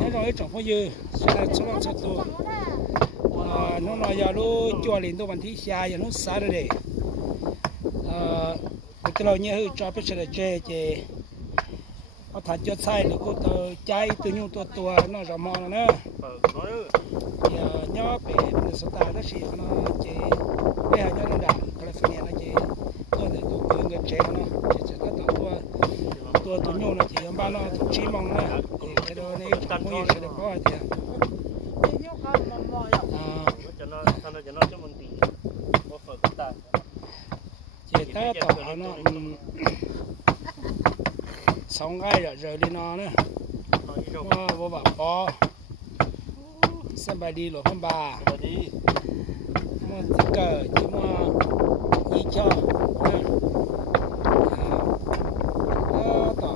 nhớ rồi trồng hoa dừa sẽ là số lượng sốตัวnó nói giờ lúc chùa liền tôi vẫn thấy xa giờ nó xa rồi đấy cái lâu nhớ cho biết sẽ là chè nó thành cho sai nữa cô tôi trái từ nhung tua nó rõ mò nữa giờ nhớ về số ta đó thì nó chè bây giờ nhớ nó đã California nó chè tôi này tôi cứ người chè nó chè nó tôi nhung nó chỉ ba nó chỉ mong nó cái đó này cũng như sẽ được có thì chỉ ta tỏ nó sống gai rồi đi nó nữa vô bảo bò sân bay đi lỗ phong bà mua chỉ cờ chỉ mua đi cho tỏ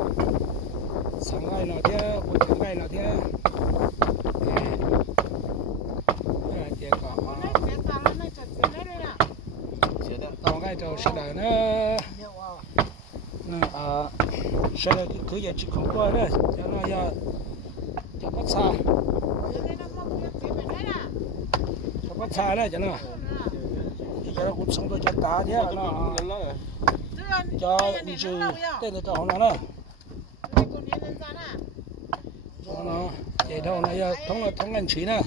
sống gai nó thế sống gai nó thế tao cái trâu sẽ đợi nó sẽ đợi cứ giờ chỉ không qua nữa cho nó giờ cho bắt xa nữa cho nó cho nó cũng sống tôi cho cá thế nó cho đi trừ tên là trâu nó cho nó để đâu nó giờ thống lần chỉ nè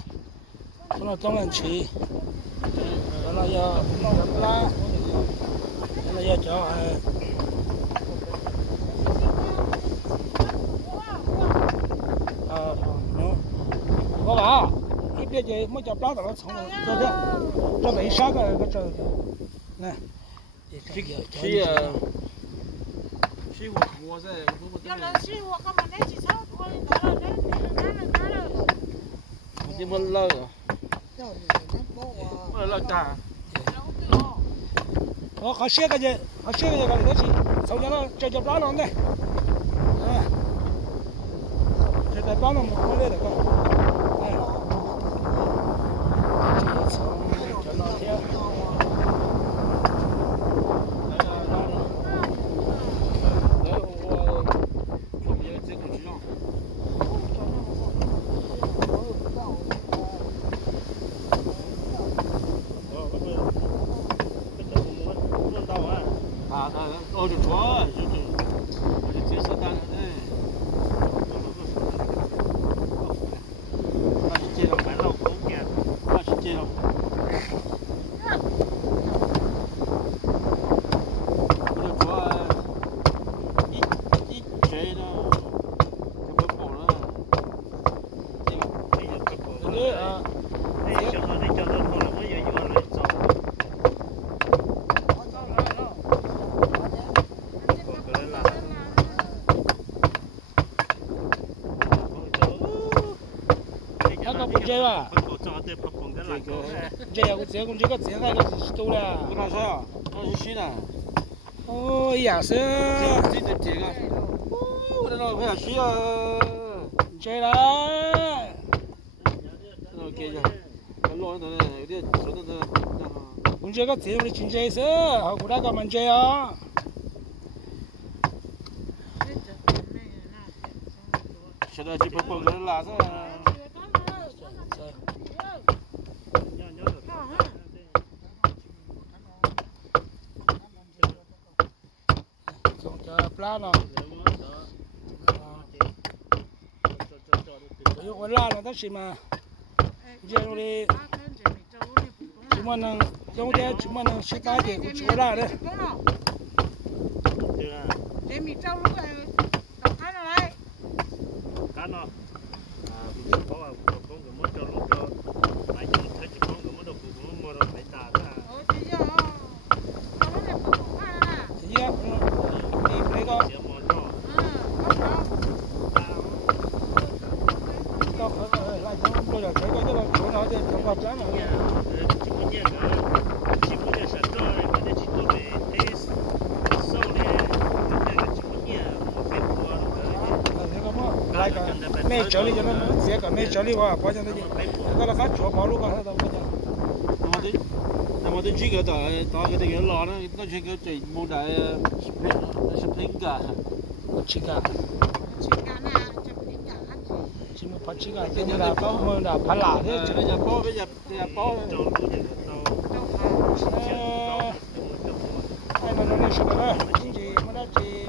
thống lần chỉ cho nó giờ nó lá nó giờ cho có bà ít biết gì mới cho plá nó xong rồi cho bị sát cái trời nè nhưng mà lâu rồi lâu cả họ xé cái gì cái đó gì xong cho nó cho plá nó này cho plá nó một cái được không ôi trời ơi, tôi chỉ sợ tan này, nó chỉ chơi làm bản lâu cũng kẹt, nó chỉ chơi làm, ôi trời ơi, ít chơi đó, cái bắp bò đó, chơi à? Chơi cũng chơi cũng chơi cái gì này nó đâu là? cái nào sao? Nó xí nè. Ôi dạ sữa. Chơi cái. Cái nào phải xí à? Chơi đó. Rồi kia rồi. Cái lỗ này này, cái số này. Cũng chơi cái gì mà chơi chơi sữa? Họ cũng đã có mình chơi à? Sẽ là chỉ bấm cái là thôi. lá nó 요 올라 nó 다시 mà 이제 우리 주문은 영대 주문은 식당에 우리 올라래 재미 trâu lúc này đọc cái nào đây cá nó vì có cái món trâu lúc đó phải cho thấy chỉ có cái món đồ cũng mua đâu phải trả ra thì giờ nó là phụ à thì giờ đi lấy con lại không tôi là thấy cái chỗ nó thì không hợp lắm rồi mẹ trở đi cho nó dễ cả mẹ trở đi qua bao giờ nó đi cái là phát chỗ bảo lúc nào đâu bao giờ mà tôi chỉ cái đó cái lò nó chỉ cái chỉ mua đại spring cả chỉ cả nè chỉ một phát chỉ cái nhưng mà có hơn là phá lạ thế chứ bây giờ bó trâu lúa thì tao ai mà nó lên sửa rồi chỉ mà đã chỉ